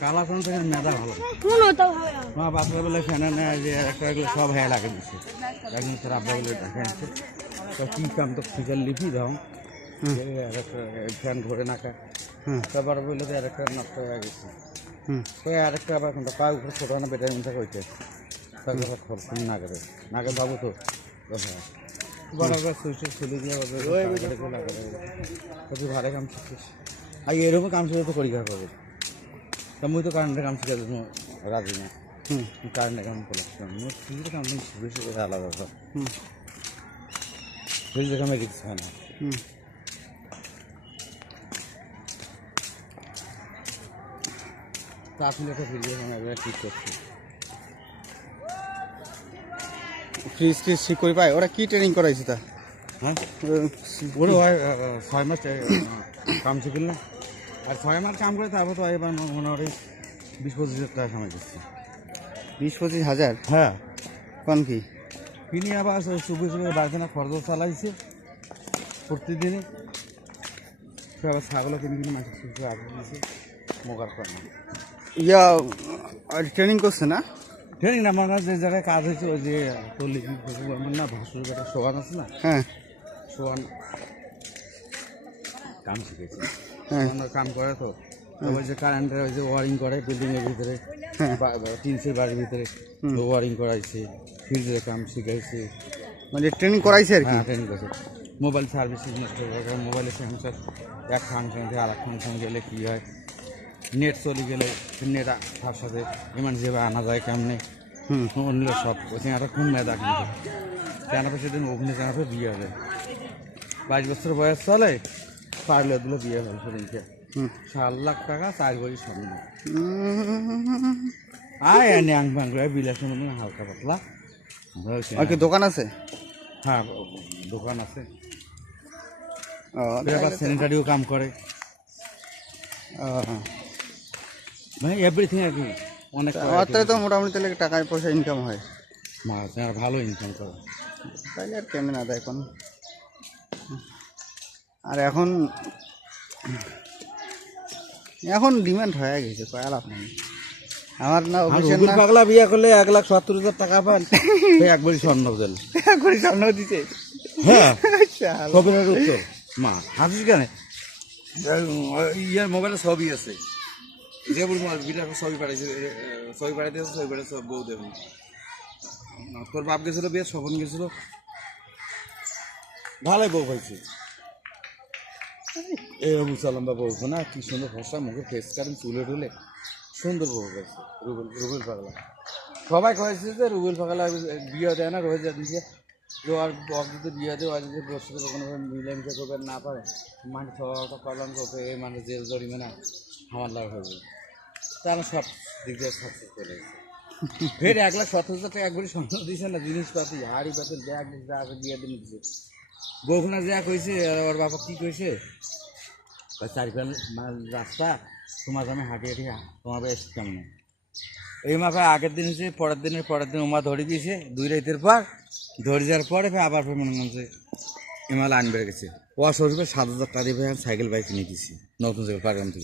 কালাকন থেকে মেধা ভালো মা বাচ্চা বলে ফ্যানে নেয় যে একটা এগুলো সব হ্যাঁ লাগে দিচ্ছে একদিন তোর আব্বা বলে দেখে আনছে তো কী কাম তো ফিচার লিপি দাও ফ্যান ঘরে নাকা তারপর বললো যে আরেকটা নষ্ট হয়ে গেছে তো আরেকটা আবার কোনটা পা উপরে ছোটো না বেটার মধ্যে কইতে তারপর খরচ নাকে নাকে ভাবো তো বড় সুইচের খুলে দিয়ে প্রচুর ভালো কাম শিখছিস আর এরকম কাম শিখে তো পরীক্ষা করবে তা মুই তো কারেন্টের কাম শিখে রাজি না কারেন্টের কাম করলাম ফ্রিজের কাম বেশি করে আলাদা সব ফ্রিজের কামে কিছু হয় না তা আসলে একটা ফ্রিজের কামে একবার ঠিক করছি ফ্রিজ ট্রিজ ঠিক করে পায় ওরা কি ট্রেনিং করাইছে তা হ্যাঁ ওরা হয় 6 মাস কাম শিখিল না আর 6 মাস কাম করে তারপর তো এবার মোটামুটি 20-25 টাকা কামাই করছে 20-25 হাজার হ্যাঁ কোন কি কিনে আবার সুবি বাড়িতে না খরচ চালাইছে প্রতিদিনই আবার ছাগলও কিনে কিনে মাছ আগে দিয়েছে মোকার করে না ইয়া ট্রেনিং করছে না ট্রেনিং না আমার যে জায়গায় কাজ হয়েছে ওই যে তলি না ভাসুর বেটা সোয়ান আছে না হ্যাঁ সোয়ান কাম শিখেছে হ্যাঁ কাম করে তো ওই যে কারেন্টের ওই যে ওয়ারিং করে বিল্ডিংয়ের ভিতরে টিনসের বাড়ির ভিতরে ওয়ারিং করাইছে ফ্রিজের কাম শিখাইছে মানে ট্রেনিং করাইছে আর কি হ্যাঁ ট্রেনিং করছে মোবাইল সার্ভিসিং মোবাইলের সেন্সার এক ফাংশন থেকে আর এক ফাংশন গেলে কী হয় নেট চলে গেলে নেট তার সাথে ইমান যেভাবে আনা যায় কেমনে অন্য সব ওই একটা খুব মেধা কিন্তু জানাবে সেদিন অগ্নি জানাবে বিয়ে হবে 22 বছর বয়স চলে পারলে দিল বিয়ে হবে সেদিনকে 7 লাখ টাকা 4 ভরি স্বর্ণ আয় ন্যাং ভাং করে বিলাসন হালকা পাতলা আর কি দোকান আছে হ্যাঁ দোকান আছে স্যানিটারিও কাম করে মানে এভরিথিং আর কি অনেক তো মোটামুটি তাহলে টাকা পয়সা ইনকাম হয় মাছ আর ভালো ইনকাম করে তাইলে আর কেমন আদা এখন আর এখন এখন ডিমান্ড হয়ে গেছে কয় লাভ নেই আমার না রবির পাগলা বিয়ে করলে 1,70,000 টাকা পান একবার স্বর্ণ দিল একবার স্বর্ণ দিছে হ্যাঁ খবরের উত্তর মা হাসিস কেন ইয়ার মোবাইলে সবই আছে যে বিরাট ছবি পাঠাইছে ছবি পাঠাইতে ছবি পাঠাইছে বউ দেবেন তোর বাপ গেছিল বিয়ে স্বপন গেছিল ভালোই বউ পাইছে এই রবু সালাম্বা বউ না কি সুন্দর ফসা মুখে ফেস কারেন চুলে টুলে সুন্দর বউ পাইছে রুবেল পাগলা সবাই কয়েছে যে রুবেল পাগলা বিয়ে দেয় না রোহিত দিয়েছে আর বক যদি বিয়ে দেয় আর যদি বসে কোনোভাবে মিলেমিশে করবে না পারে মানে সবাইটা পালন করবে এই মানে জেল জরিমানা আমার লাভ হবে তারা সব দিক দিয়ে সাকসেস করে গেছে ফের 1,70,000 টাকা একবারই স্বর্ণ দিয়েছে না জিনিসপাতি হাড়ি পাতিল ব্যাগ যা আছে বিয়ে দিন দিচ্ছে বউখানা যা কইছে আর ওর বাবা কী কইছে চারিপাল রাস্তা তোমার আমি হাঁটি হাঁটি তোমার বেশ কেমন এই মাপে আগের দিন হচ্ছে পরের দিন ওমা ধরে দিয়েছে 2 রাতের পর ধরে যাওয়ার পরে আবার মনে হচ্ছে এমাল আইন বেড়ে গেছে ও শরীরে 7,000 টাকা দিয়ে সাইকেল বাইক কিনে দিয়েছি নতুন সাইকেল পারলাম থেকে